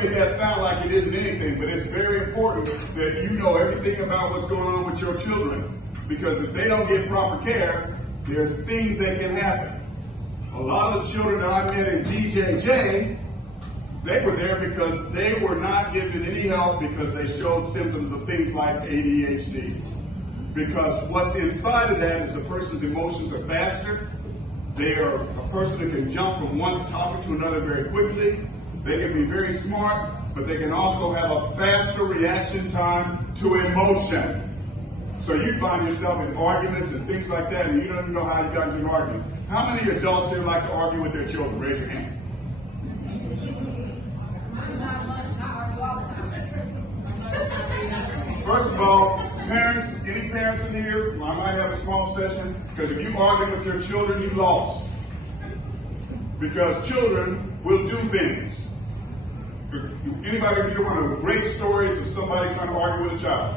may that sound like it isn't anything, but it's very important that you know everything about what's going on with your children. Because if they don't get proper care, there's things that can happen. A lot of the children that I met in DJJ, they were there because they were not given any help because they showed symptoms of things like ADHD. Because what's inside of that is a person's emotions are faster. They are a person that can jump from one topic to another very quickly. They can be very smart, but they can also have a faster reaction time to emotion. So you find yourself in arguments and things like that, and you don't even know how you got into an argument. How many adults here like to argue with their children? Raise your hand. First of all, parents, any parents in here, I might have a small session, because if you argue with your children, you lost. Because children will do things. Anybody hear one of the great stories of somebody trying to argue with a child?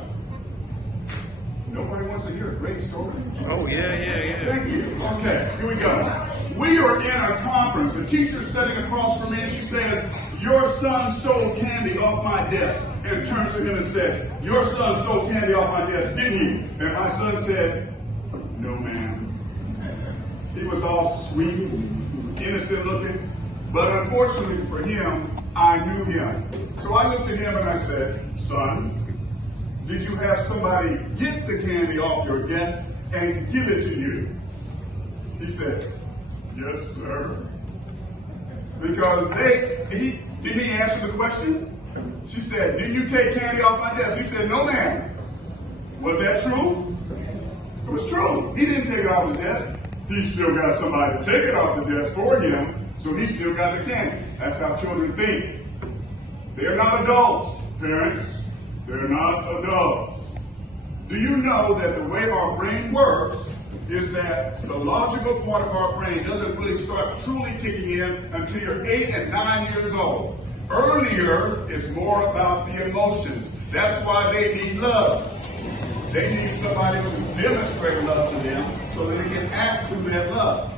Nobody wants to hear a great story? Oh, yeah. Thank you. Okay, here we go. We are in a conference. The teacher's sitting across from me and she says, "Your son stole candy off my desk." And turns to him and said, "Your son stole candy off my desk, didn't you?" And my son said, "No, ma'am." He was all sweet, innocent looking. But unfortunately for him, I knew him. So I looked at him and I said, "Son, did you have somebody get the candy off your desk and give it to you?" He said, "Yes, sir." Because didn't he answer the question? She said, "Did you take candy off my desk?" He said, "No, ma'am." Was that true? It was true. He didn't take it off his desk. He still got somebody to take it off the desk for him, so he still got the candy. That's how children think. They're not adults, parents. They're not adults. Do you know that the way our brain works is that the logical part of our brain doesn't really start truly kicking in until you're 8 and 9 years old? Earlier is more about the emotions. That's why they need love. They need somebody to demonstrate love to them so that they can act through that love.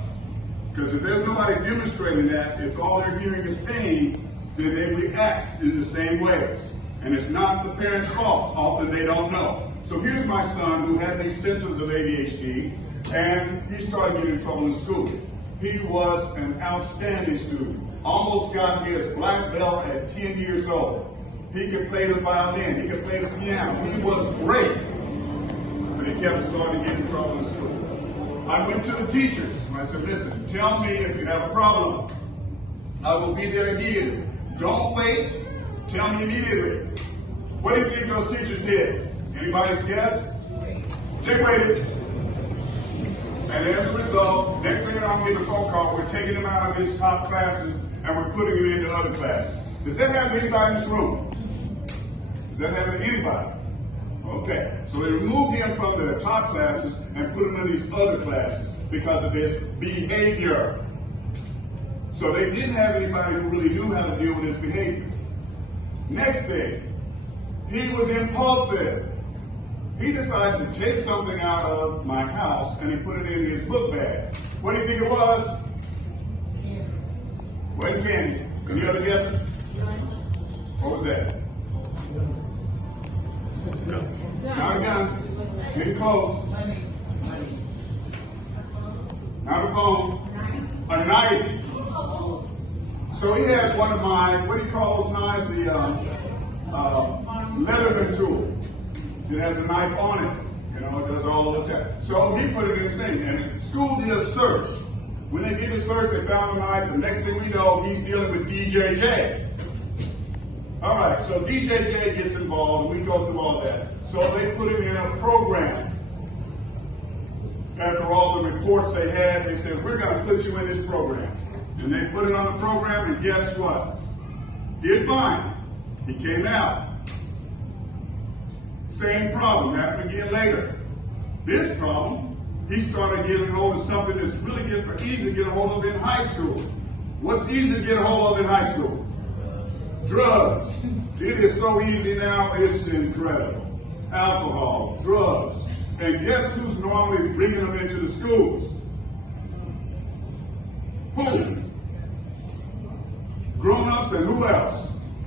Because if there's nobody demonstrating that, if all they're hearing is pain, then they react in the same ways. And it's not the parents' fault. Often they don't know. So here's my son who had these symptoms of ADHD, and he started getting in trouble in school. He was an outstanding student. Almost got his black belt at 10 years old. He could play the violin. He could play the piano. He was great. But he kept starting to get in trouble in school. I went to the teachers and I said, "Listen, tell me if you have a problem. I will be there immediately. Don't wait. Tell me immediately." What do you think those teachers did? Anybody's guess? They waited. And as a result, next thing I'm getting a phone call, we're taking him out of his top classes and we're putting him into other classes. Does that happen to anybody in this room? Does that happen to anybody? Okay. So they removed him from the top classes and put him in these other classes because of his behavior. So they didn't have anybody who really knew how to deal with his behavior. Next thing, he was impulsive. He decided to take something out of my house and he put it in his book bag. What do you think it was? Wasn't candy. Any other guesses? What was that? No. Not a gun. Getting close. Not a phone. A knife. So he had one of my, what do you call those knives? The Leatherman tool. It has a knife on it. You know, it does all the time. So he put it in his thing. And school did a search. When they did the search, they found the knife. The next thing we know, he's dealing with DJJ. All right, so DJJ gets involved, and we go through all that. So they put him in a program. After all the reports they had, they said, "We're going to put you in this program." And they put it on the program, and guess what? He did fine. He came out. Same problem happened again later. This problem, he started getting hold of something that's really easy to get a hold of in high school. What's easy to get a hold of in high school? Drugs. It is so easy now, it's incredible. Alcohol, drugs. And guess who's normally bringing them into the schools? Who? Grown-ups and who else?